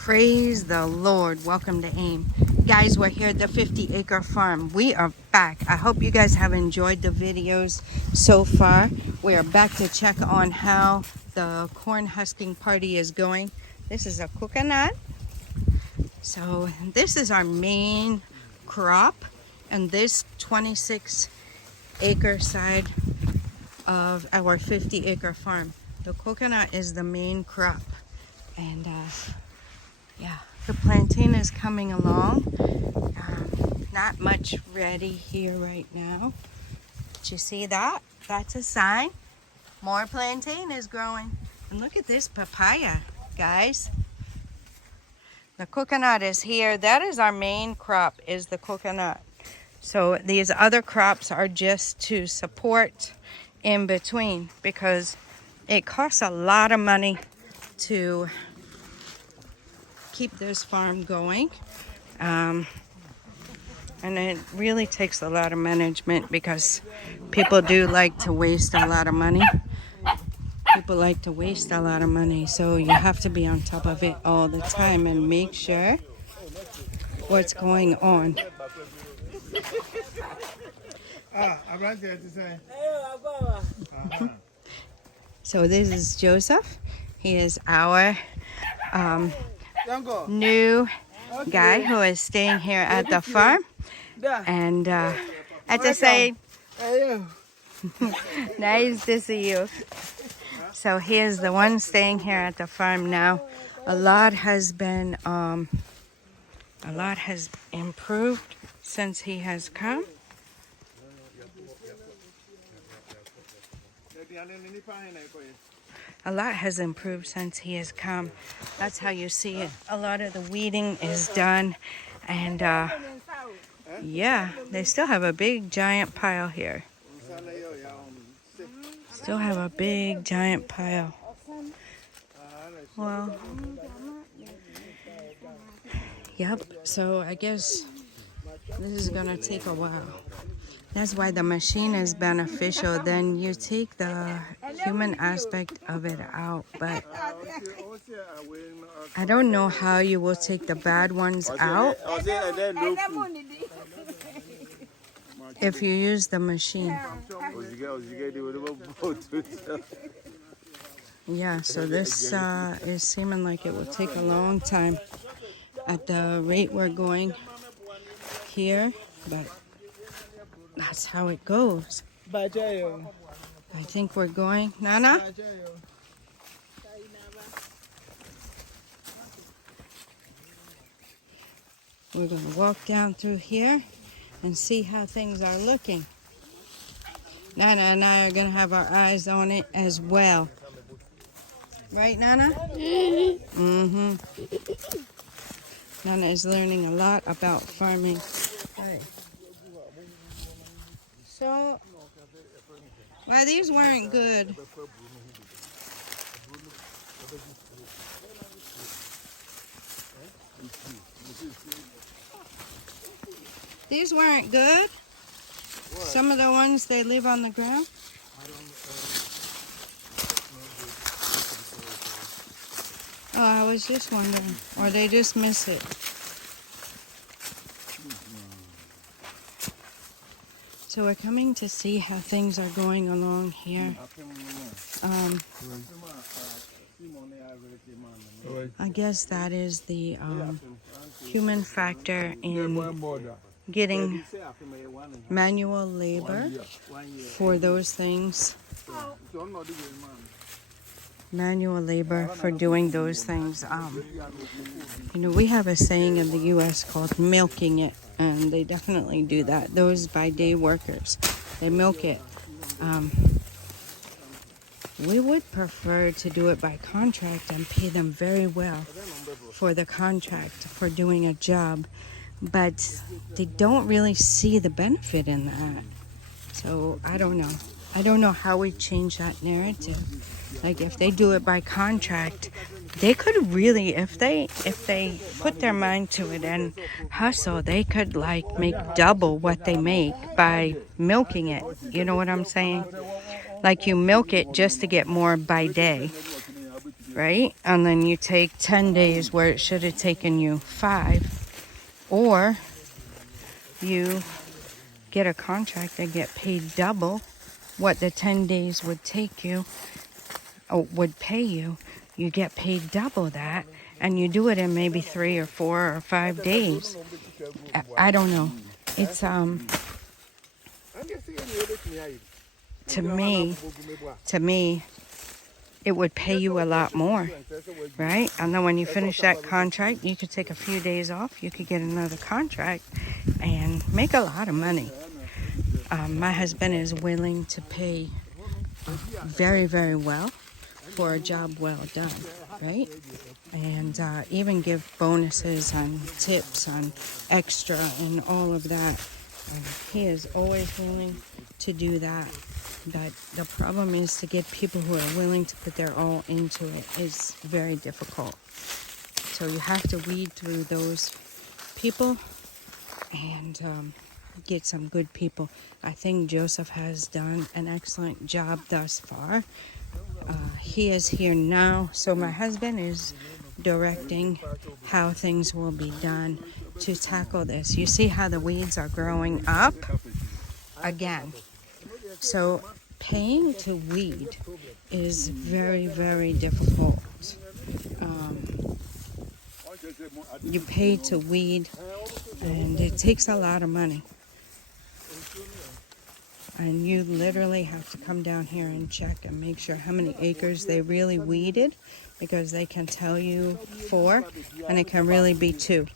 Praise the Lord. Welcome to AIM. Guys, we're here at the 50-acre farm. We are back. I hope you guys have enjoyed the videos so far. We are back to check on how the corn husking party is going. This is a coconut. So this is our main crop, and this 26-acre side of our 50-acre farm. The coconut is the main crop. And yeah, the plantain is coming along. Not much ready here right now. Did you see that? That's a sign. More plantain is growing. And look at this papaya, guys. The coconut is here. That is our main crop, is the coconut. So these other crops are just to support in between, because it costs a lot of money to keep this farm going, and it really takes a lot of management, because people do like to waste a lot of money. People like to waste a lot of money, so you have to be on top of it all the time and make sure what's going on. So this is Joseph. He is our new guy who is staying here at the farm, and I have to say nice to see you. So he is the one staying here at the farm now. A lot has improved since he has come. A lot has improved since he has come. That's how you see it. A lot of the weeding is done. And yeah, they still have a big giant pile here. Still have a big giant pile. Well, yep. So I guess this is gonna take a while. That's why the machine is beneficial. Then you take the human aspect of it out. But I don't know how you will take the bad ones out if you use the machine. Yeah, so this is seeming like it will take a long time at the rate we're going here, but that's how it goes. I think we're going. Nana? We're going to walk down through here and see how things are looking. Nana and I are going to have our eyes on it as well. Right, Nana? Mm-hmm. Nana is learning a lot about farming. Right. So, well, these weren't good. These weren't good. Some of the ones, they live on the ground. Oh, I was just wondering. Or they just miss it. So we're coming to see how things are going along here. I guess that is the human factor in getting manual labor for those things. Manual labor for doing those things. You know, we have a saying in the U.S. called milking it, and they definitely do that. Those by-day workers, they milk it. We would prefer to do it by contract and pay them very well for the contract, for doing a job, but they don't really see the benefit in that. So I don't know. I don't know how we change that narrative. Like, if they do it by contract, they could really, if they put their mind to it and hustle, they could like make double what they make by milking it. You know what I'm saying? Like, you milk it just to get more by day. right? And then you take 10 days where it should have taken you 5. Or you get a contract and get paid double what the 10 days would take you, or would pay you. You get paid double that, and you do it in maybe 3 or 4 or 5 days. I don't know. It's to me, it would pay you a lot more, right? And then when you finish that contract, you could take a few days off. You could get another contract and make a lot of money. My husband is willing to pay very, very well for a job well done, right? And even give bonuses and tips and extra and all of that. He is always willing to do that. But the problem is to get people who are willing to put their all into it is very difficult. So you have to weed through those people and get some good people. I think Joseph has done an excellent job thus far. He is here now, so my husband is directing how things will be done to tackle this. You see how the weeds are growing up again. So paying to weed is very, very difficult. You pay to weed, and it takes a lot of money. And you literally have to come down here and check and make sure how many acres they really weeded, because they can tell you 4, and it can really be 2,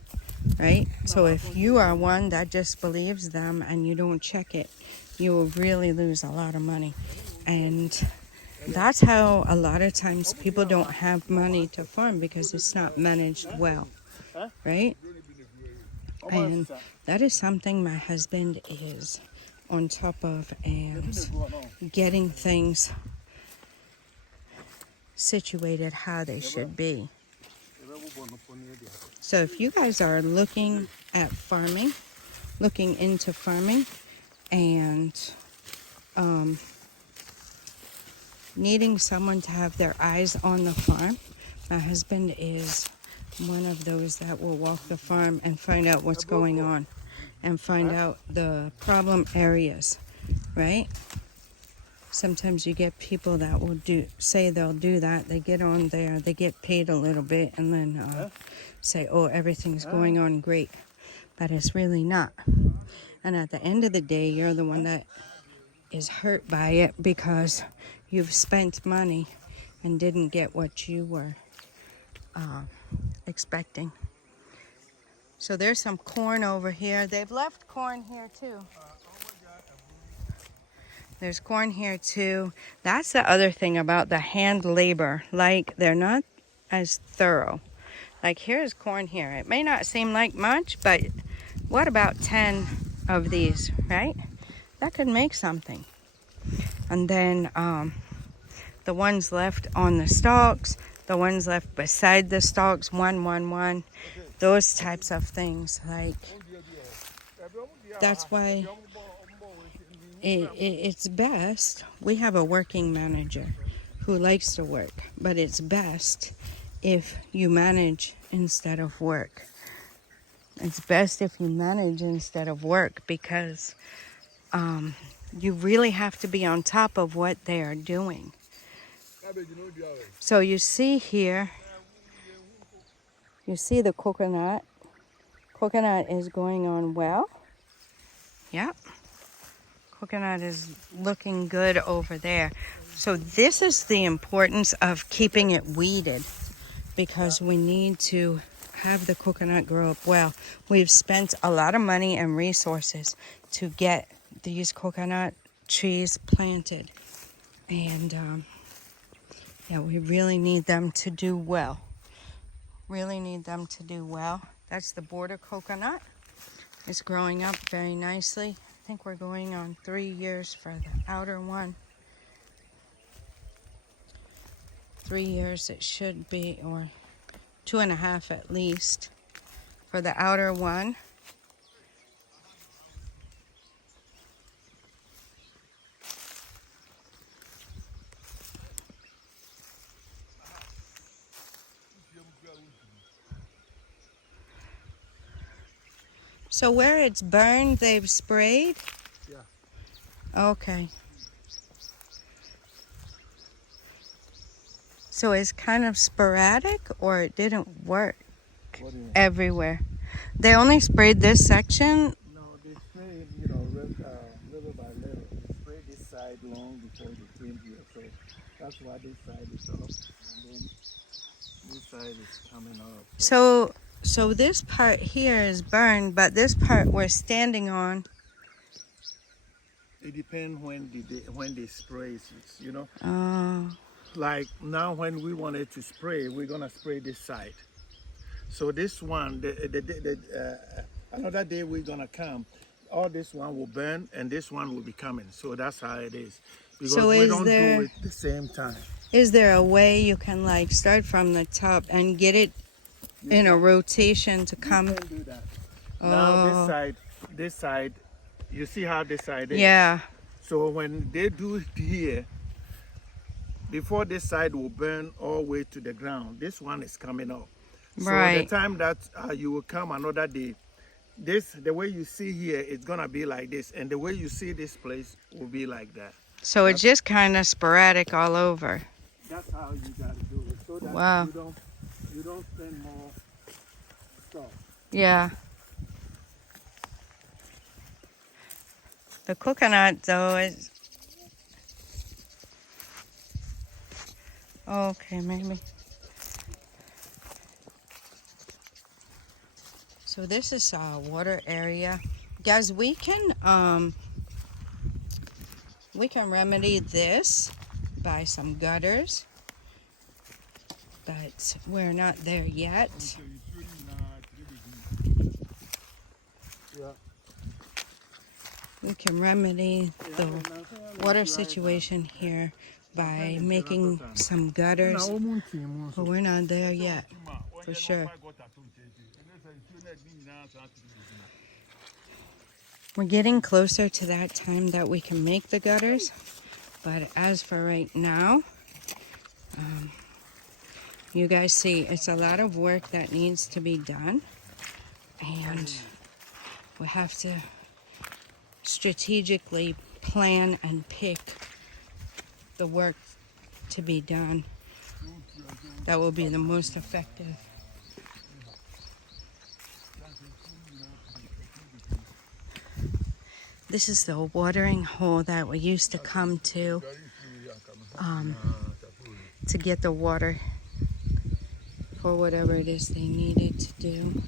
right? So if you are one that just believes them and you don't check it, you will really lose a lot of money. And that's how a lot of times people don't have money to farm, because it's not managed well, right? And that is something my husband is on top of, and getting things situated how they should be. So if you guys are looking at farming, looking into farming, and needing someone to have their eyes on the farm, my husband is one of those that will walk the farm and find out what's going on and find out the problem areas, right? Sometimes you get people that will say they'll do that. They get on there, they get paid a little bit, and then say, oh, everything's going on great. But it's really not. And at the end of the day, you're the one that is hurt by it, because you've spent money and didn't get what you were expecting. So there's some corn over here. They've left corn here too. There's corn here too. That's the other thing about the hand labor. Like, they're not as thorough. Like, here's corn here. It may not seem like much, but what about 10 of these, right? That could make something. And then the ones left on the stalks, the ones left beside the stalks, 1, those types of things. Like, that's why it's best. We have a working manager who likes to work, but it's best if you manage instead of work. It's best if you manage instead of work, because you really have to be on top of what they are doing. So you see here, you see the coconut. Coconut is going on well. Yep. Coconut is looking good over there. So this is the importance of keeping it weeded, because we need to have the coconut grow up well. We've spent a lot of money and resources to get these coconut trees planted. And yeah, we really need them to do well. Really need them to do well. That's the border coconut. It's growing up very nicely. I think we're going on 3 years for the outer one. 3 years it should be, or 2.5 at least, for the outer one. So where it's burned, they've sprayed? Yeah. Okay. So it's kind of sporadic, or it didn't work What do you mean? everywhere? They only sprayed this section? No, they sprayed, little by little. They sprayed this side long before they came here. So that's why this side is up. And then this side is coming up. So this part here is burned, but this part we're standing on. It depends when they spray it, Oh. Like now when we wanted to spray, we're going to spray this side. So this one, another day we're going to come, all this one will burn and this one will be coming. So that's how it is. Because So we is don't there- do it the same time. Is there a way you can like start from the top and get it in a rotation to come? You can do that. Now Oh. this side, you see how this side is? Yeah. So when they do it here, before this side will burn all the way to the ground, this one is coming up. So Right. the time that you will come another day, the way you see here, it's gonna be like this, and the way you see this place will be like that. So it's just kind of sporadic all over. That's how you gotta do it, so that Wow. you don't spend more stuff. Yeah. The coconut though is okay, maybe. So this is a water area. Guys, we can remedy this by some gutters, but we're not there yet. Yeah. We can remedy the water situation here by making some gutters, but we're not there yet, for sure. We're getting closer to that time that we can make the gutters, but as for right now, you guys see it's a lot of work that needs to be done, and we have to strategically plan and pick the work to be done that will be the most effective. This is the watering hole that we used to come to get the water for whatever it is they needed to do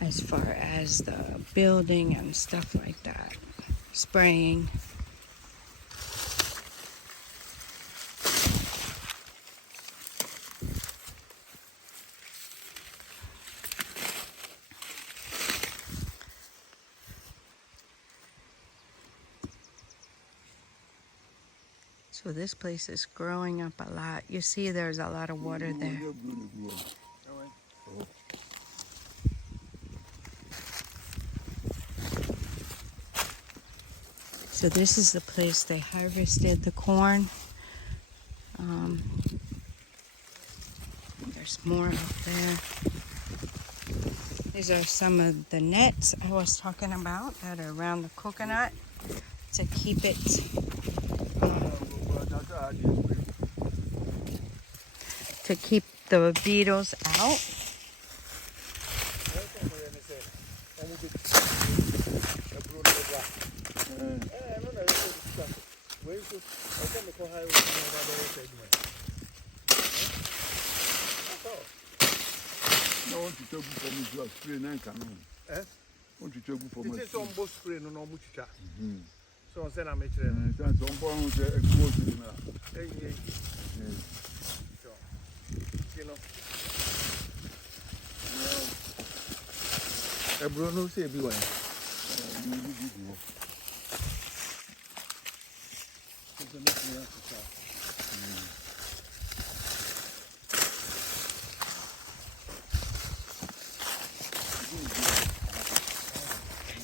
as far as the building and stuff like that, spraying. So this place is growing up a lot. You see there's a lot of water there. So this is the place they harvested the corn. There's more up there. These are some of the nets I was talking about that are around the coconut to keep it to keep the beetles out.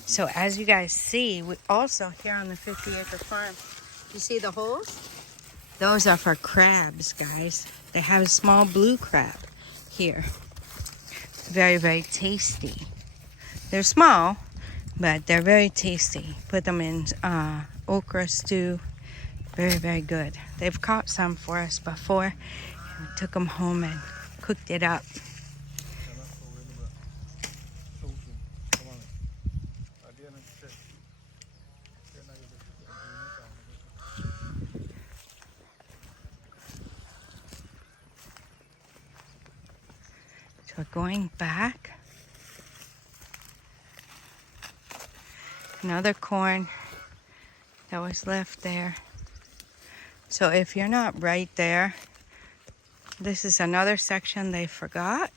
So as you guys see, we also here on the 50-acre farm, you see the holes? Those are for crabs, guys. They have a small blue crab here. very, very tasty. They're small, but they're very tasty. Put them in okra stew. Very, very good. They've caught some for us before. We took them home and cooked it up. So we're going back. Another corn that was left there. So if you're not right there, this is another section they forgot.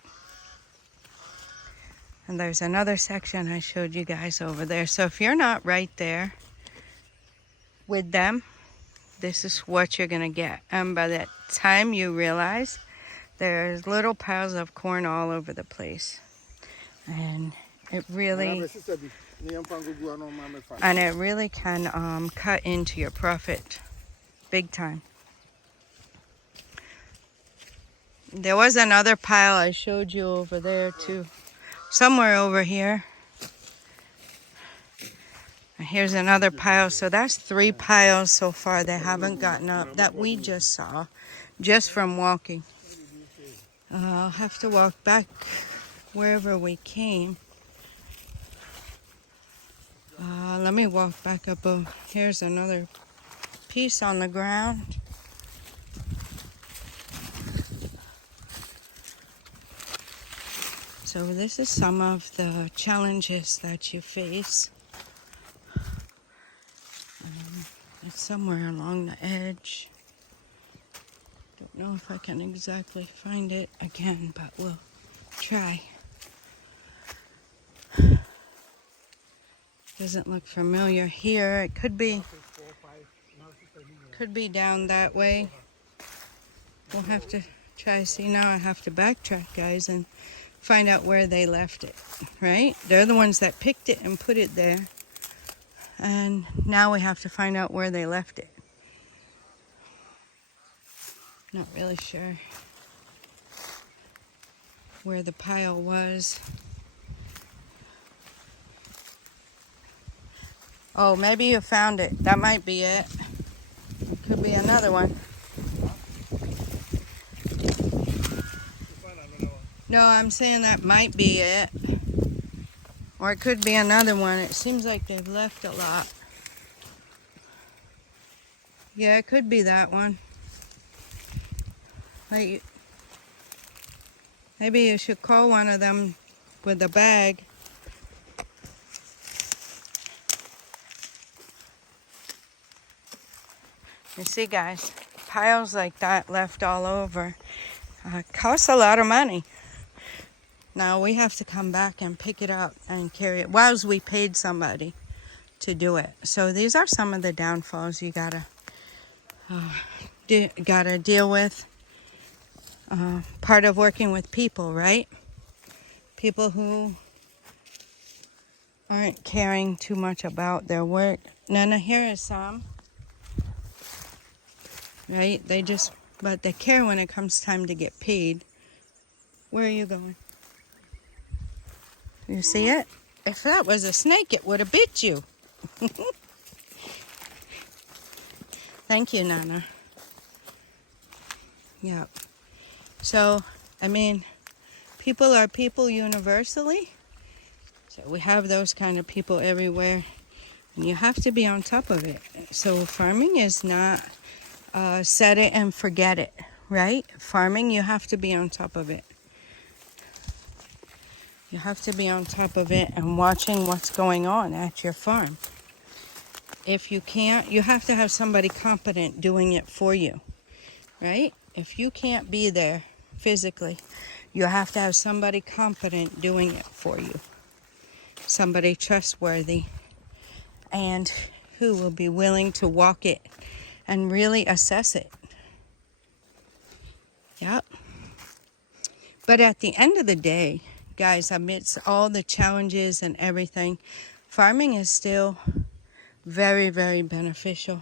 And there's another section I showed you guys over there. So if you're not right there with them, this is what you're gonna get. And by that time you realize there's little piles of corn all over the place. And it really can cut into your profit big time. There was another pile I showed you over there too, somewhere over here. And here's another pile. So that's 3 piles so far that haven't gotten up that we just saw just from walking. I'll have to walk back wherever we came. Let me walk back up. Here's another piece on the ground. So this is some of the challenges that you face. It's somewhere along the edge. Don't know if I can exactly find it again, but we'll try. Doesn't look familiar here. It could be down that way. We'll have to try. See, now I have to backtrack, guys, and find out where they left it, right? They're the ones that picked it and put it there. And now we have to find out where they left it. Not really sure where the pile was. Oh, maybe you found it. That might be it. Could be another one. No, I'm saying that might be it. Or it could be another one. It seems like they've left a lot. Yeah, it could be that one. Like, maybe you should call one of them with a bag. You see, guys, piles like that left all over costs a lot of money. Now we have to come back and pick it up and carry it whilst we paid somebody to do it. So these are some of the downfalls you gotta deal with. Part of working with people, right? People who aren't caring too much about their work. Nana, here is some. Right? But they care when it comes time to get paid. Where are you going? You see it? If that was a snake, it would have bit you. Thank you, Nana. Yep. So, I mean, people are people universally. So we have those kind of people everywhere. And you have to be on top of it. So farming is not set it and forget it, right? Farming, you have to be on top of it. You have to be on top of it and watching what's going on at your farm. If you can't, you have to have somebody competent doing it for you, right? If you can't be there physically, you have to have somebody competent doing it for you. Somebody trustworthy and who will be willing to walk it and really assess it. Yep. But at the end of the day, guys, amidst all the challenges and everything, farming is still very, very beneficial,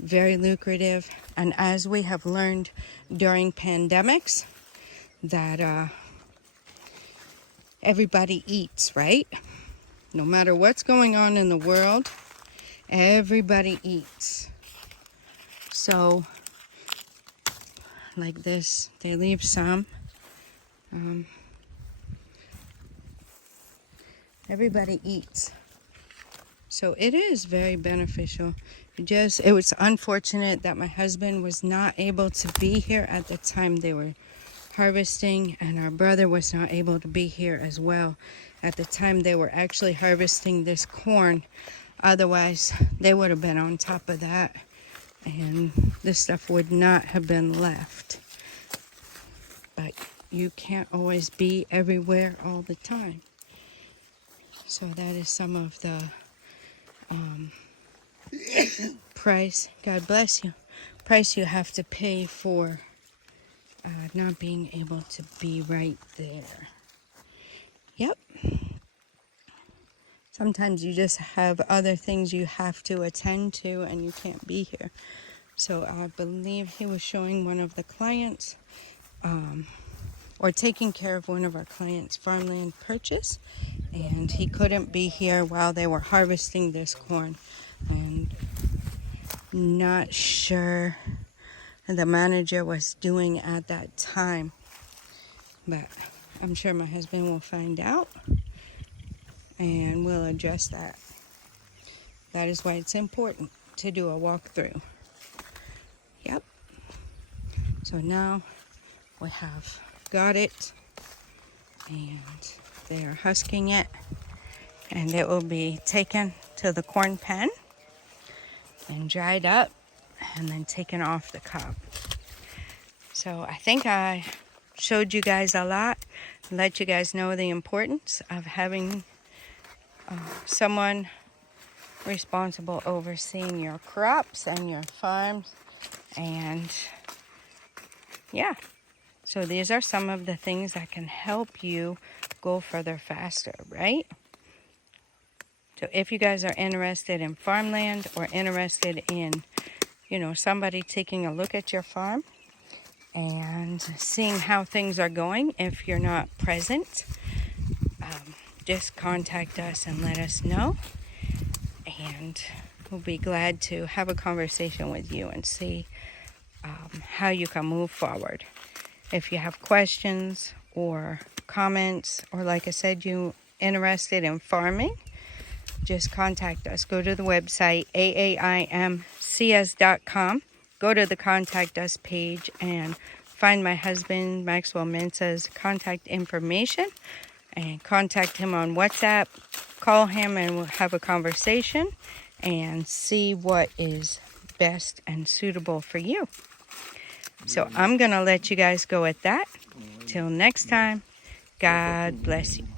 very lucrative. And as we have learned during pandemics, that everybody eats, right? No matter what's going on in the world, everybody eats. So, like this, they leave some. Everybody eats. So it is very beneficial. It was unfortunate that my husband was not able to be here at the time they were harvesting, and our brother was not able to be here as well at the time they were actually harvesting this corn. Otherwise, they would have been on top of that, and this stuff would not have been left. But you can't always be everywhere all the time. So that is some of the price, God bless you, price you have to pay for not being able to be right there. Yep. Sometimes you just have other things you have to attend to and you can't be here. So I believe he was showing one of the clients or taking care of one of our clients' farmland purchase, and he couldn't be here while they were harvesting this corn. And not sure the manager was doing at that time, but I'm sure my husband will find out and we'll address that. That is why it's important to do a walkthrough. Yep. So now we have got it, and they are husking it, and it will be taken to the corn pen and dried up and then taken off the cob. So I think I showed you guys a lot, let you guys know the importance of having someone responsible overseeing your crops and your farms. And yeah, so these are some of the things that can help you go further faster, right? So if you guys are interested in farmland or interested in, somebody taking a look at your farm and seeing how things are going, if you're not present, just contact us and let us know. And we'll be glad to have a conversation with you and see how you can move forward. If you have questions or comments, or like I said, you interested in farming, just contact us. Go to the website, aaimcs.com. Go to the contact us page and find my husband, Maxwell Mensa's contact information, and contact him on WhatsApp. Call him and we'll have a conversation and see what is best and suitable for you. So I'm going to let you guys go at that. Till next time, God bless you.